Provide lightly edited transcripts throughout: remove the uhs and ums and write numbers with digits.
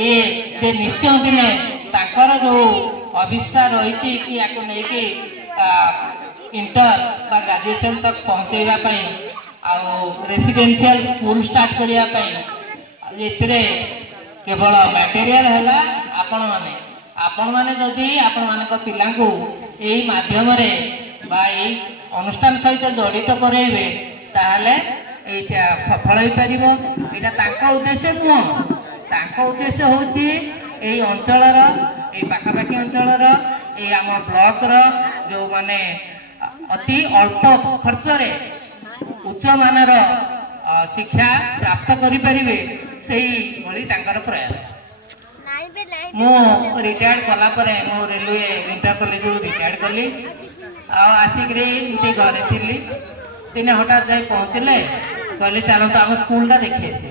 ये जे निश्चय दिने ताकर जो अभिप्सा रही कि या नहीं इंटर बा ग्रेजुएशन तक पहुँचेवाई रेसिडेंशियल स्कूल स्टार्ट करने केवल मटेरियल है आपण माने जदि आपण मान पिला यही माध्यम बा यही अनुष्ठान सहित जड़ित करेबे ताहले सफल हो पार। यहाँ उद्देश्य नुह उद्देश्य हूँ अंचल पाखापाखि अंचल आम ब्लॉक जो माने अति अल्प खर्च रे उच्च मानर शिक्षा प्राप्त करें से प्रयास। मु रिटायर्ड कलापर मो रेलवे इंटर कॉलेज रिटायर्ड कली आसिक घरे थी दिने हठात जाए पहुँचले कहली चलते आम स्कूल देखी आस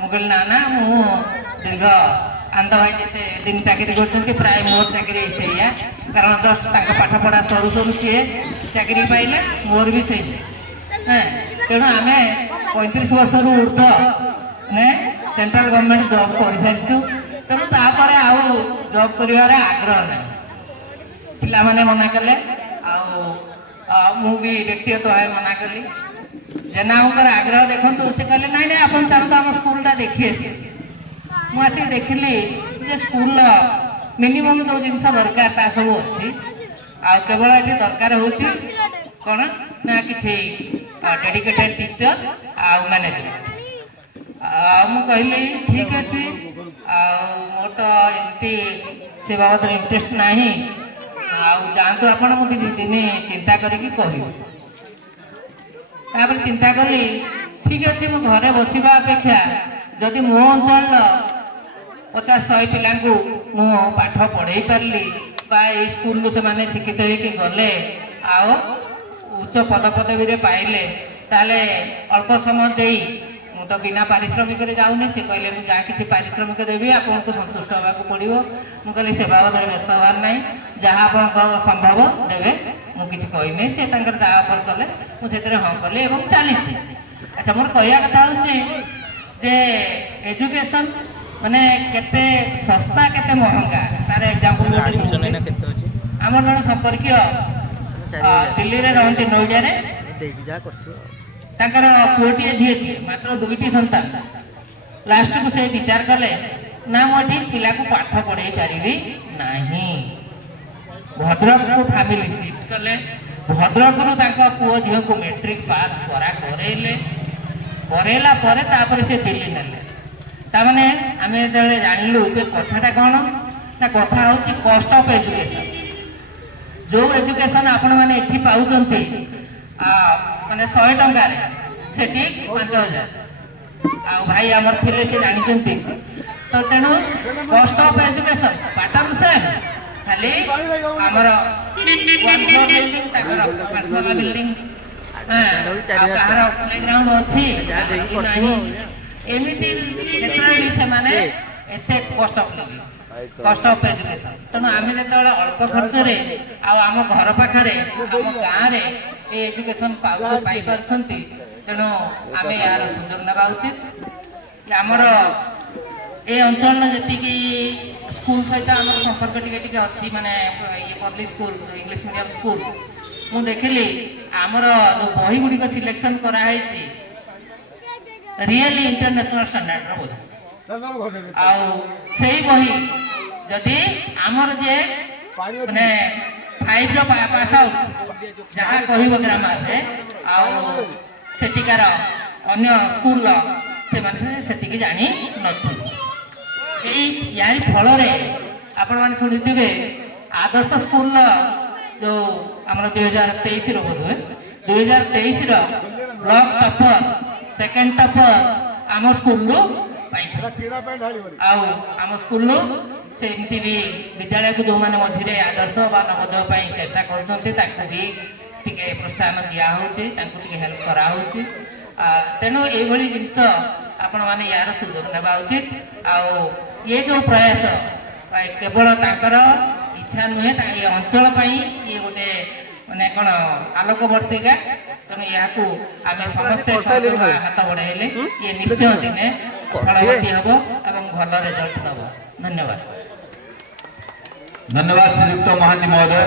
मुझे ना ना मु दीर्घ आनंद भाई जिते दिन चाकरी कर प्राय मोर चाकरी से कारण जस्ट पाठ पढ़ा सरू सरू सी चाकरी पाइले मोर भी से तेणु आम 35 वर्ष ऊर्ध ने सेंट्रल गवर्नमेंट जॉब कर सारी तेणु तापर आउ जॉब कर आग्रह ना पिला माने मना कले भी व्यक्तिगत भाव मना कली जेनाकर आग्रह देखु से कहले नाई नाई आप चलते आम स्कूलटा देखी आस मुझे देखिली जे स्कूल मिनिमम जो जिनस दरकार ता सब अच्छी केवल ये दरकार हो कौन ना कि डेडिकेटेड टीचर आउ मैनेजमेंट मु कहली ठीक अच्छे मोर तो एमती से बाबद इंटरेस्ट नहीं जातु आप दिन चिंता करके कहपर चिंता कली ठीक अच्छे मु घरे बसवा अपेक्षा जदि मो अंचल 50-100 पिला मु पाठ पढ़े पार्ली स्कूल से माने शिक्षित होके गले आओ उच्च पद पदवी पाइले ताले अल्प समय दे मु तो बिना पारिश्रमिक जाऊनी से कहले मुझे जहाँ किसी पारिश्रमिक देवी आपको संतुष्ट होगा पड़ो मु कहली से बाबद व्यस्त हबार ना जहाँ आप संभव देवे मुझे कहनी से जहाँ कले मुझे हाँ कली और चली। अच्छा मोर कहया कथा हूँ जे एजुकेशन माने केते सस्ता केते महंगा तार एग्जांपल गोटे दूसरे आमर जन संपर्कीय दिल्ली रे रहती नोएडा रे ताकर पुओटीए झीए मात्र 2टी संतान लास्ट को से विचार कले ना मुझे पिला को पाठ पढ़े पारि नहीं भद्रक को फैमिली शिफ्ट कले भद्रक पुओ झील को मैट्रिक पास करेला से दिल्ली नेले ताने आम जो जानलु जे कथाटा कौन ना कथा हूँ कस्ट ऑफ एजुकेशन जो एजुकेशन आपण मैंने ये पाँच माने 100 टंका से 5000 आ भाई आमर थे से जानते तो तेणु कस्ट ऑफ एजुकेशन पैटर्न सेम खाली आमर 1 फ्लोर बिल्डिंग पाठशाला बिल्डिंग कहार प्लेग्राउंड अच्छी नहीं एमती क्षेत्र भी से माने एते कस्ट ऑफ एजुकेशन तेणु आम जो अल्प खर्च आम घर पाखे आम गाँव में ये एजुकेशन पाई तेणु आम यार सुजोग ना उचित आमर ये अंचल जी स्कूल सहित आम संपर्क टी अच्छी माने ये public school English medium school मु देखिली आमर जो बही गुड़िक सिलेक्शन कराई रियली इंटरनेशनल स्टैंडर्ड बोध से बही जदि आमर जे माने 5 पास आउट जहाँ कह ग्रामर सेठिकार अन्य स्कूल से जानी यार फल आपण मैंने शुणुवे आदर्श स्कूल जो आम 2023 बोध हुए 2023 ब्लॉक टॉपर सेकेंड टॉपर आम स्कूल आम स्कूल सेमती भी विद्यालय को जो मैंने मझे आदर्श बा नवोदय चेष्टा कर भी प्रोत्साहन दिहे हेल्प करा तेणु ये जिनस आपण मैंने यार सुजोग ना उचित ये जो प्रयास केवल ताकर इच्छा नुहे ये अंचल ये गोटे मैंने कौन आलोक बर्तिका तेणु या आम समस्ते हाथ बढ़ाइले ये निश्चय दिने ଫଳବତୀ ହେବ ଏବଂ ଭଲ ରେଜଲ୍ଟ ଦେବ। ଧନ୍ୟବାଦ। धन्यवाद श्रीयुक्त महांती महोदय।